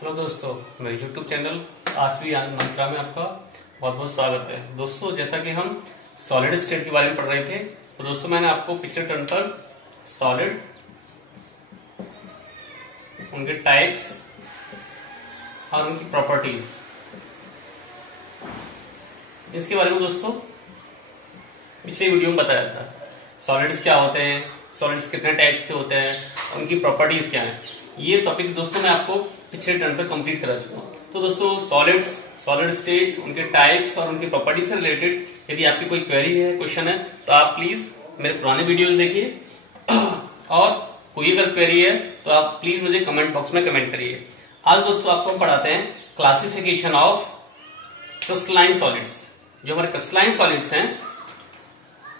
Hello दोस्तों, मेरे YouTube channel आसवी आनंद मंत्रा में आपका बहुत बहुत स्वागत है। दोस्तों, जैसा कि हम सॉलिड स्टेट के बारे में पढ़ रहे थे, तो दोस्तों मैंने आपको पिछले टर्न पर सॉलिड, उनके टाइप्स और उनकी प्रॉपर्टीज, इसके बारे में दोस्तों पिछले वीडियो में बताया था। सॉलिड्स क्या होते हैं, सॉलिड्स कितने टाइप्स के होते हैं, उनकी प्रॉपर्टीज क्या है, ये टॉपिक्स दोस्तों मैं आपको पिछले टर्न पे कंप्लीट करा चुका हूं। तो दोस्तों सॉलिड्स, सॉलिड स्टेट, उनके टाइप्स और उनकी प्रॉपर्टीज से रिलेटेड यदि आपकी कोई क्वेरी है, क्वेश्चन है, तो आप प्लीज मेरे पुराने वीडियोस देखिए और कोई अगर क्वेरी है तो आप प्लीज मुझे कमेंट बॉक्स में कमेंट करिए। आज दोस्तों आपको हम पढ़ाते हैं क्लासिफिकेशन ऑफ क्रिस्टलाइन सॉलिड्स। जो हमारे क्रिस्टलाइन सॉलिड्स हैं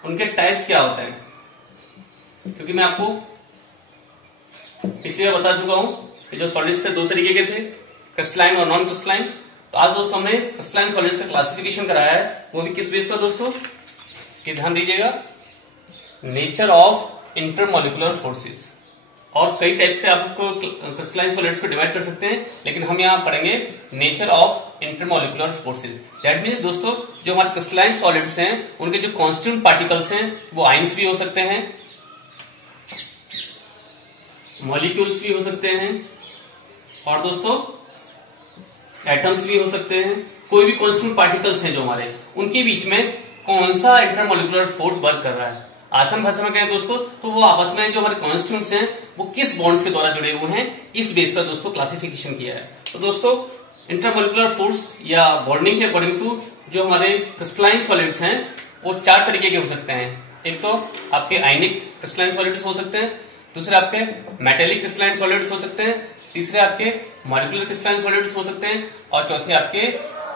उनके टाइप्स क्या होते हैं, क्योंकि मैं आपको पिछली बार बता चुका हूं कि जो सॉलिड्स थे दो तरीके के थे, क्रिस्टलाइन और नॉन क्रिस्टलाइन। तो आज दोस्तों हमने क्रिस्टलाइन सॉलिड्स का क्लासिफिकेशन कराया है, वो भी किस बेस पर दोस्तों, कि ध्यान दीजिएगा, नेचर ऑफ इंटरमॉलिक्यूलर फोर्सेस। और कई टाइप से आप उसको क्रिस्टलाइन सॉलिड्स को डिवाइड कर सकते हैं, लेकिन हम यहां पढ़ेंगे nature of intermolecular forces. That means दोस्तों जो हमारे क्रिस्टलाइन सॉलिड्स हैं उनके जो कांस्टेंट पार्टिकल्स हैं वो आइंस भी हो सकते हैं, मॉलिक्यूल्स भी हो सकते हैं और दोस्तों एटम्स भी हो सकते हैं। कोई भी कांस्टेंट पार्टिकल्स हैं जो हमारे, उनके बीच में कौन सा इंटरमॉलिक्यूलर फोर्स वर्क कर रहा है, आसान भाषा में कहें दोस्तों तो वो आपस में जो हमारे कांस्टेंट्स हैं वो किस बॉन्ड्स के द्वारा जुड़े हुए हैं, इस बेस पर दोस्तों क्लासिफिकेशन किया है। तो दोस्तों इंटरमॉलिक्यूलर फोर्स या बॉन्डिंग के अकॉर्डिंग टू जो हमारे क्रिस्टलाइन सॉलिड्स हैं वो चार तरीके के हो सकते हैं। एक तो आपके आयनिक क्रिस्टलाइन सॉलिड्स हो सकते हैं, दूसरे आपके मेटेलिक क्रिस्टलाइन सॉलिड्स हो सकते हैं, तीसरे आपके मॉलिक्यूलर क्रिस्टलाइन सॉलिड्स हो सकते हैं और चौथे आपके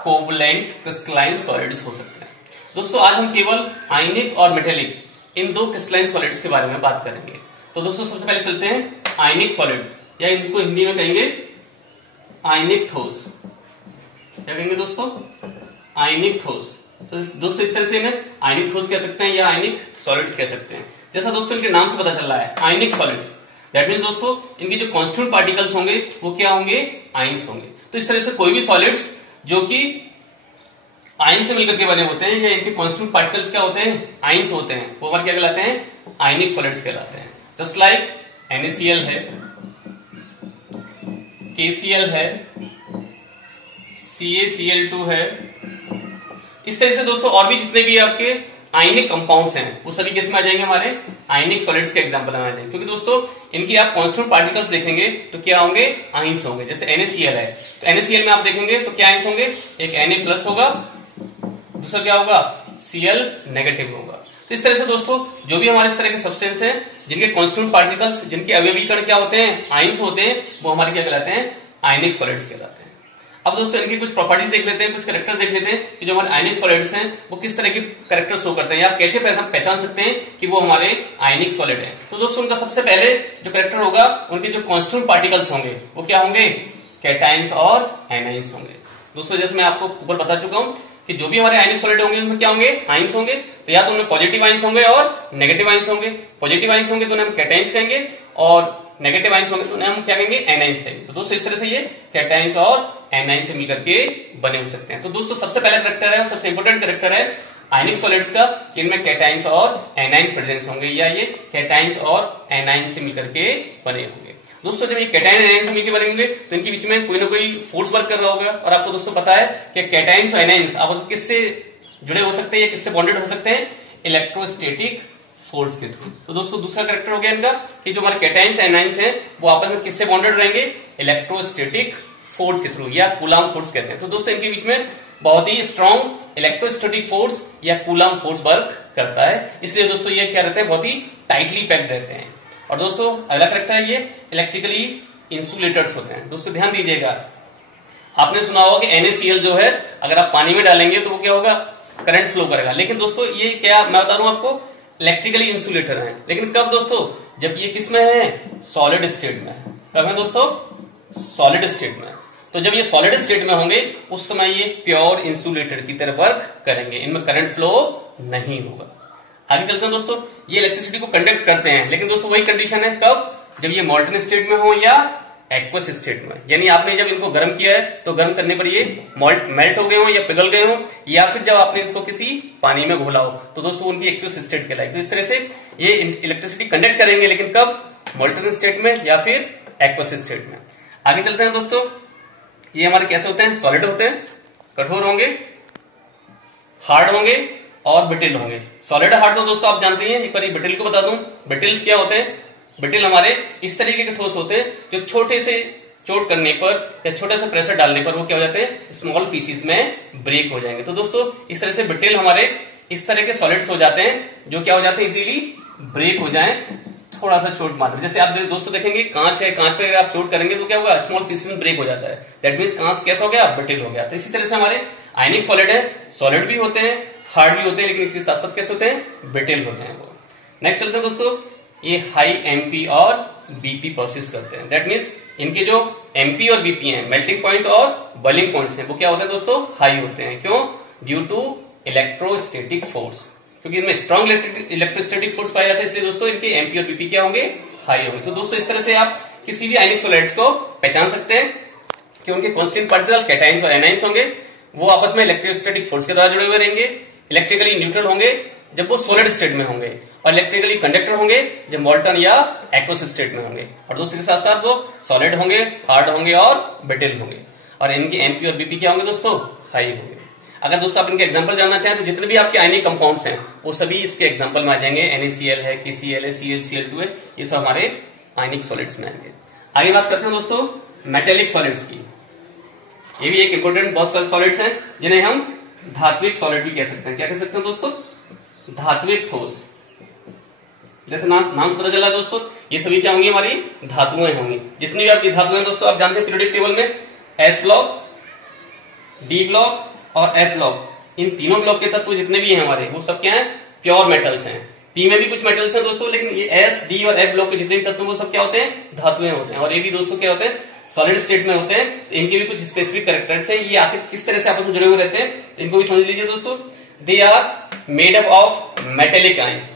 कोवलेंट क्रिस्टलाइन सॉलिड्स हो सकते हैं। दोस्तों आज हम केवल आयनिक और मेटेलिक इन दो क्रिस्टलाइन सॉलिड्स के बारे में बात करेंगे। तो दोस्तों सबसे पहले चलते हैं आयनिक सॉलिड, या इनको हिंदी में कहेंगे आयनिक ठोस। क्या कहेंगे दोस्तों, आयनिक ठोस। तो दोस्तों इस तरह से इन्हें आयनिक ठोस कह सकते हैं या आयनिक सॉलिड्स कह सकते हैं। जैसा दोस्तों इनके नाम से पता चल रहा है आयनिक सॉलिड्स, दैट मीन्स दोस्तों इनके जो कांस्टेंट पार्टिकल्स होंगे वो क्या होंगे, आइंस होंगे। तो इस तरह से कोई भी सॉलिड्स जो कि आयन से मिलकर के बने होते हैं या इनके कांस्टेंट पार्टिकल्स क्या होते हैं, आइंस होते हैं, वो हमारे क्या कहलाते हैं, आयनिक सॉलिड्स कहलाते हैं। जस्ट लाइक NaCl है, KCl है, CaCl2 है। इस तरह से दोस्तों और भी जितने भी आपके आयनिक कंपाउंड्स हैं वो सभी किस में आ जाएंगे, हमारे आयनिक सॉलिड्स के एग्जांपल में आ जाएंगे। क्योंकि दोस्तों इनकी आप कांस्टेंट पार्टिकल्स देखेंगे तो क्या होंगे, आइंस होंगे। जैसे NaCl है तो NaCl में आप देखेंगे तो क्या आइंस होंगे, एक Na+ होगा, दूसरा क्या होगा, Cl नेगेटिव होगा। तो इस तरह से दोस्तों जो भी हमारे इस तरह के सब्सटेंस हैं जिनके कांस्टेंट पार्टिकल्स, जिनके अवयवीकरण क्या होते हैं, आइंस होते हैं, वो हमारे क्या कहलाते हैं, आयनिक सॉलिड्स कहलाते हैं। अब दोस्तों इनकी कुछ प्रॉपर्टीज देख लेते हैं, कुछ कैरेक्टर देख लेते हैं कि जो हमारे आयनिक सॉलिड्स हैं वो किस तरह के कैरेक्टर शो करते हैं या कैसे पहचान सकते हैं कि वो हमारे आयनिक सॉलिड है। तो दोस्तों उनका सबसे पहले जो कैरेक्टर होगा, उनके जो कांस्टेंट पार्टिकल्स होंगे वो क्या होंगे, कैटाइंस और एनाइंस होंगे। दोस्तों जैसे मैं आपको ऊपर बता चुका हूं कि जो भी हमारे आयनिक सॉलिड होंगे उनमें क्या होंगे, आइंस होंगे। तो या तो उनमें पॉजिटिव आइंस होंगे और नेगेटिव आइंस होंगे। पॉजिटिव आइंस होंगे तो उन्हें हम कैटाइंस कहेंगे और नेगेटिव आइंस होंगे तो उन्हें हम क्या कहेंगे, एनाइंस कहेंगे। तो दोस्तों इस तरह से ये कैटाइंस और एनाइंस से मिलकर के बने हो सकते हैं। तो दोस्तों सबसे पहला कैरेक्टर है, सबसे इंपोर्टेंट कैरेक्टर है आयनिक सॉलिड्स का कि इनमें कैटाइंस और एनाइन प्रेजेंस होंगे या ये कैटाइंस और एनाइन से मिलकर के बने होंगे। दोस्तों जब ये कैटाइन एनाइन से मिलकर बने होंगे तो इनके बीच में कोई ना कोई फोर्स वर्क कर रहा होगा। और आपको दोस्तों पता है कि कैटाइंस और एनाइंस आपस में किससे जुड़े हो सकते हैं या किससे बॉन्डेड हो सकते हैं, इलेक्ट्रोस्टैटिक फोर्स के थ्रू। तो दोस्तों दूसरा कैरेक्टर हो गया इनका कि जो हमारे कैटाइंस एनाइंस हैं वो आपस में किससे बॉन्डेड रहेंगे, इलेक्ट्रोस्टैटिक फोर्स के थ्रू या कूलाम फोर्स कहते हैं। तो दोस्तों इनके बीच में बहुत ही स्ट्रॉन्ग इलेक्ट्रोस्टैटिक फोर्स या कूलाम फोर्स वर्क करता है, इसलिए दोस्तों ये क्या रहते हैं, बहुत ही टाइटली पैक्ड रहते हैं। और दोस्तों अगला कैरेक्टर है ये इलेक्ट्रिकली इंसुलेटर्स होते हैं। दोस्तों ध्यान दीजिएगा, आपने सुना होगा कि NaCl जो है अगर आप पानी में डालेंगे तो वो क्या होगा, करंट फ्लो करेगा। लेकिन दोस्तों ये क्या, मैं बता दूं आपको, इलेक्ट्रिकली इंसुलेटर है। लेकिन कब दोस्तों, जब ये किस में है, सॉलिड स्टेट में। कब है दोस्तों, सॉलिड स्टेट में। तो जब ये सॉलिड स्टेट में होंगे उस समय ये प्योर इंसुलेटर की तरह वर्क करेंगे, इनमें करंट फ्लो नहीं होगा। आगे चलते हैं दोस्तों, ये इलेक्ट्रिसिटी को कंडक्ट करते हैं, लेकिन दोस्तों वही कंडीशन है कब, जब ये मॉल्टन स्टेट में हो या एक्वस स्टेट में, यानी आपने जब इनको गर्म किया है तो गर्म करने पर ये मेल्ट हो गए हो या पिघल गए हो, या फिर जब आपने इसको किसी पानी में घोला हो, तो दोस्तों उनकी एक्वस स्टेट कहलाएगी। तो इस तरह से ये इलेक्ट्रिसिटी कंडक्ट करेंगे, लेकिन कब? मोल्टन स्टेट में या फिर एक्वस स्टेट में। आगे चलते हैं दोस्तों, ये हमारे कैसे होते हैं? सॉलिड होते हैं, कठोर होंगे, हार्ड होंगे और ब्रिटिल होंगे। सॉलिड हार्ड तो दोस्तों आप जानते हैं, एक बार ब्रिटिल को बता दूं। ब्रिटिल्स क्या होते हैं? ब्रिटिल हमारे इस तरीके के ठोस होते हैं जो छोटे से चोट करने पर या छोटा सा प्रेशर डालने पर वो क्या हो जाते हैं? स्मॉल पीसीज में ब्रेक हो जाएंगे। तो दोस्तों इस तरह से ब्रिटिल हमारे इस तरह के सॉलिड्स हो जाते हैं जो क्या हो जाते हैं? इजीली ब्रेक हो जाए थोड़ा सा चोट मात्र। जैसे आप दोस्तों देखेंगे कांच है, कांच पे अगर आप चोट करेंगे तो क्या होगा? स्मॉल पीसेस में ब्रेक हो जाता है। दैट मीन्स कांच कैसा हो गया? ब्रिटिल हो गया। तो इसी तरह से हमारे आयनिक सॉलिड है, सॉलिड भी होते हैं, हार्ड भी होते हैं, लेकिन इसके साथ साथ कैसे होते हैं? ब्रिटिल होते हैं वो। नेक्स्ट चलते हैं दोस्तों, ये हाई एमपी और बीपी प्रोसेस करते हैं। दैट मीन्स इनके जो एमपी और बीपी हैं, मेल्टिंग पॉइंट और बॉइलिंग पॉइंट्स हैं, वो क्या होते हैं दोस्तों? हाई होते हैं। क्यों? ड्यू टू इलेक्ट्रोस्टैटिक फोर्स, क्योंकि इनमें स्ट्रॉन्ग इलेक्ट्रोस्टैटिक फोर्स पाया जाता है, इसलिए दोस्तों इनके एमपी और बीपी क्या होंगे? हाई होंगे। तो दोस्तों इस तरह से आप किसी भी आयनिक सॉलिड्स को पहचान सकते हैं कि उनके कांस्टेंट पार्टिकल कैटायंस और एनायंस होंगे, वो आपस में इलेक्ट्रोस्टैटिक फोर्स के द्वारा जुड़े हुए रहेंगे, इलेक्ट्रिकली न्यूट्रल होंगे जब वो सॉलिड स्टेट में होंगे, और इलेक्ट्रिकली कंडक्टर होंगे जब मोल्टन या एक्वस स्टेट में होंगे। और दोस्तों के साथ साथ वो सॉलिड होंगे, हार्ड होंगे और ब्रिटिल होंगे। और इनके एमपी और बीपी क्या होंगे दोस्तों? हाई होंगे। अगर दोस्तों आप इनके एग्जांपल जानना चाहें तो जितने भी आपके आयनिक कंपाउंड्स हैं वो सभी इसके एग्जांपल में आ जाएंगे। NaCl है, KCl है, ClCl2 है, ये सब हमारे आयनिक सॉलिड्स में आएंगे। आगे बात करते हैं दोस्तों मेटेलिक सॉलिड्स की। ये भी एक इंपोर्टेंट बहुत सारे सॉलिड्स हैं जिन्हें हम धात्विक सॉलिड भी कह सकते हैं। क्या कह सकते हैं दोस्तों? धात्विक ठोस। जैसे नाम से पता चला दोस्तों, ये सभी क्या होंगी? हमारी धातुएं होंगी। जितनी भी आपकी धातुएं दोस्तों आप जानते हैं पीरियोडिक टेबल में S ब्लॉक, D ब्लॉक और F ब्लॉक, इन तीनों ब्लॉक के तत्व जितने भी हैं हमारे, वो सब क्या है? प्योर मेटल्स हैं। P में भी कुछ मेटल्स हैं दोस्तों, लेकिन ये S, D और F ब्लॉक के जितने भी तत्व वो सब क्या होते हैं? धातुएं होते हैं। और ये भी दोस्तों क्या होते हैं? सॉलिड स्टेट में होते हैं। तो इनके भी कुछ स्पेसिफिक कैरेक्टर्स हैं, ये आखिर किस तरह से आपस में जुड़े हुए रहते हैं तो इनको भी समझ लीजिए दोस्तों। They are made up of metallic ions.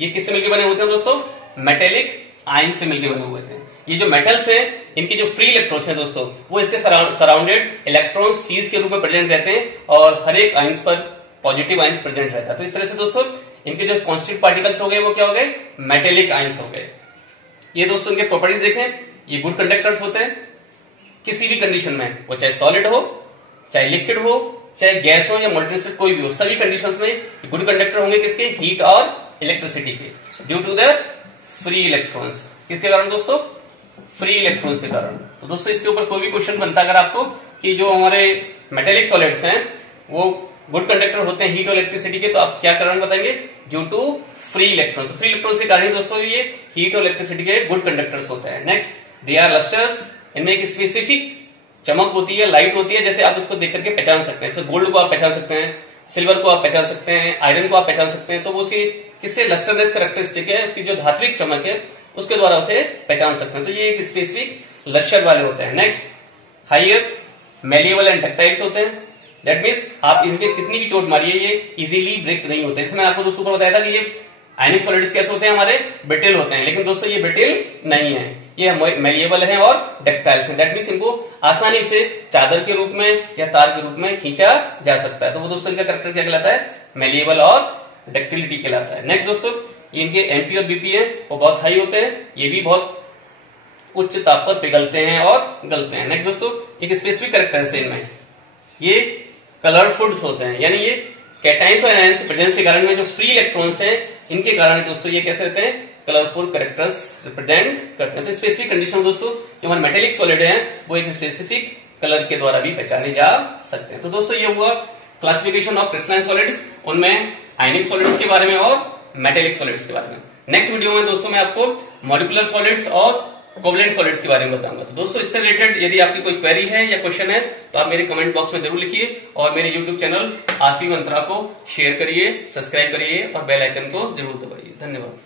ये किससे मिलकर बने होते हैं दोस्तों? मेटेलिक आयन से मिलकर बने हुए थे। ये जो मेटल्स हैं, इनके जो फ्री इलेक्ट्रॉन्स हैं दोस्तों, वो इसके सराउंडेड इलेक्ट्रॉन सीज के रूप में प्रेजेंट रहते हैं, और हर एक आयंस पर पॉजिटिव आयंस प्रेजेंट रहता है। तो इस तरह से दोस्तों इनके जो कांस्टेंट पार्टिकल्स हो गए वो क्या हो गए? मेटेलिक आयंस हो गए। ये दोस्तों इनके प्रॉपर्टीज देखें, ये गुड कंडक्टर्स होते हैं किसी भी कंडीशन में, वो चाहे सॉलिड हो, चाहे लिक्विड हो, चाहे गैस हो या मोल्टन स्टेट कोई भी हो, सभी कंडीशंस में गुड कंडक्टर होंगे। किसके? हीट और इलेक्ट्रिसिटी के, due to the free electrons. किसके कारण दोस्तों? फ्री इलेक्ट्रॉन्स के कारण। तो दोस्तों इसके ऊपर कोई भी क्वेश्चन बनता अगर आपको कि जो हमारे मेटेलिक सॉलिड्स हैं वो गुड कंडक्टर होते हैं हीट और इलेक्ट्रिसिटी के, तो आप क्या कारण बताएंगे? Due to free electrons. तो फ्री इलेक्ट्रॉन्स के कारण दोस्तों ये हीट और इलेक्ट्रिसिटी के गुड कंडक्टर्स होते हैं। Next, they are lustres. इनमें एक स्पेसिफिक चमक होती है, लाइट होती है, जैसे आप इसको देख करके पहचान सकते हैं। जैसे गोल्ड को आप पहचान सकते हैं, सिल्वर को आप पहचान सकते हैं, आयरन को आप पहचान सकते हैं। तो वो उसकी किससे? लस्टरनेस कैरेक्टरिस्टिक है, उसकी जो धात्विक चमक है उसके द्वारा उसे पहचान सकते हैं। तो ये एक स्पेसिफिक लस्टर वाले होते हैं। नेक्स्ट, हाइयर मेलिएबल एंड डक्टाइल्स होते हैं। दैट मीन्स आप इनके कितनी भी चोट मारिए ये इजीली ब्रेक नहीं होते। इसमें आपको दोस्तों ऊपर बताया था कि ये आयनिक सॉलिड्स कैसे होते हैं? हमारे ब्रिटिल होते हैं, लेकिन दोस्तों ये ब्रिटिल नहीं है, ये मेलिएबल है और डक्टाइल्स है। दैट मीन्स इनको आसानी से चादर के रूप में या तार के रूप में खींचा जा सकता है। तो वो दोस्तों इनका कैरेक्टर क्या कहलाता है? मेलिएबल और डक्टिलिटी कहलाता है। नेक्स्ट दोस्तों, इनके एमपी और बीपी है वो बहुत हाई होते हैं, ये भी बहुत उच्च ताप पर पिघलते हैं और गलते हैं। नेक्स्ट दोस्तों, एक स्पेसिफिक कैरेक्टर है इनमें, ये कलरफुल होते हैं, यानी ये कैटायंस और एनायंस के प्रेजेंस के कारण में जो फ्री इलेक्ट्रॉन्स हैं इनके कारण दोस्तों ये कैसे रहते हैं? कलरफुल कैरेक्टर्स रिप्रेजेंट करते हैं। तो स्पेसिफिक कंडीशन दोस्तों जो हमारे मेटेलिक सॉलिड है वो एक स्पेसिफिक कलर के द्वारा भी पहचाने जा सकते हैं। तो दोस्तों ये हुआ क्लासिफिकेशन ऑफ क्रिस्टलाइन सॉलिड्स, उनमें आयनिक सॉलिड्स के बारे में और मेटेलिक सॉलिड्स के बारे में। नेक्स्ट वीडियो में दोस्तों मैं आपको मॉलिक्यूलर सॉलिड्स और कोवलेंट सॉलिड्स के बारे में बताऊंगा। तो दोस्तों इससे रिलेटेड यदि आपकी कोई क्वेरी है या क्वेश्चन है तो आप मेरे कमेंट बॉक्स में जरूर लिखिए, और मेरे यूट्यूब चैनल आशी मंत्रा को शेयर करिए, सब्सक्राइब करिए और बेल आइकन को जरूर दबाइए। धन्यवाद।